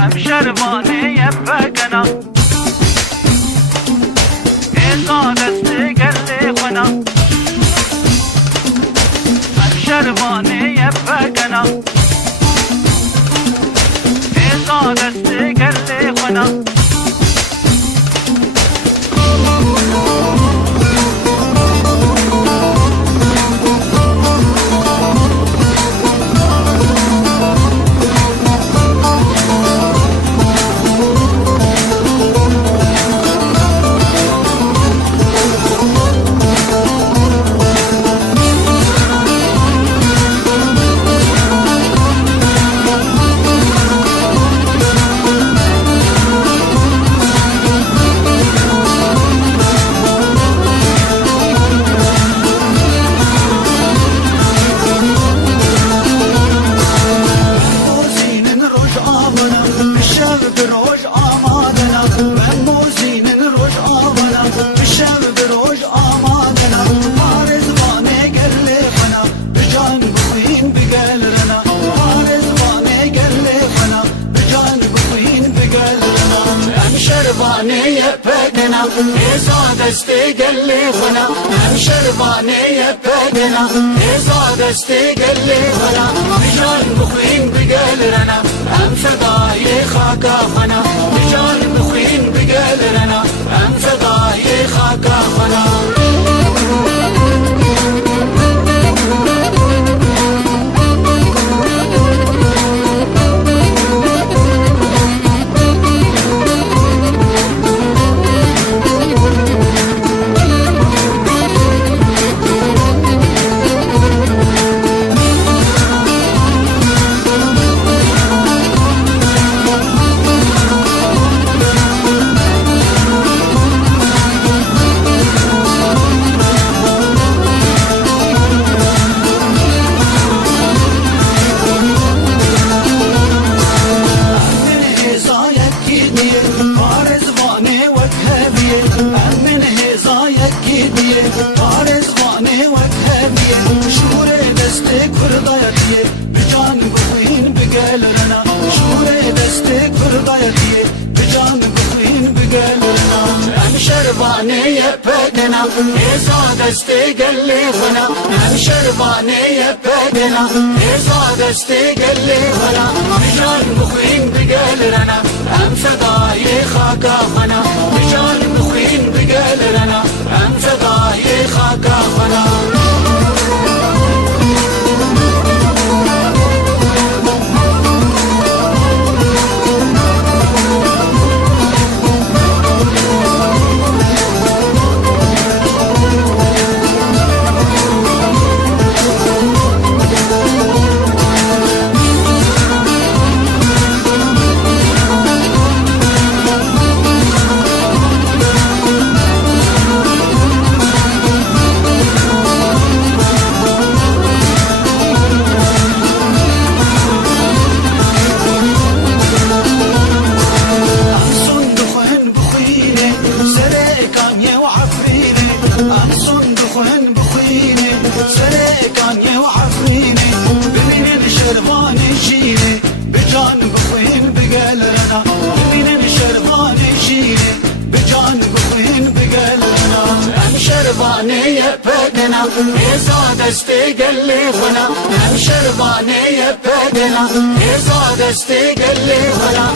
ام شربانه يبقنا إذا دستي قلي خنا ام شربانه يبقنا إذا دستي قلي خنا شرباني يبقنا إذا دستي قلي خنا هم شرباني يبقنا إذا دستي قلي خنا بجان بخوين بقلرنا هم فضاي خاكا خنا بجان بخوين بقلرنا هم فضاي خاكا خنا شوره دسته کردایتیه بجان بخوین بگلرنا شوره دسته کردایتیه بجان بخوین بگلرنا هم شربانه يبقنا إذا دستي قلي خنا هم شربانه يبقنا إذا دستي قلي خنا بجان بخوين بقلرنا هم فضاي خاكا خنا بجان بخوين بقلرنا هم فضاي خاكا خنا شرباني يبقنا إذا دستي قلي خنا هم شرباني يبقنا إذا دستي قلي خنا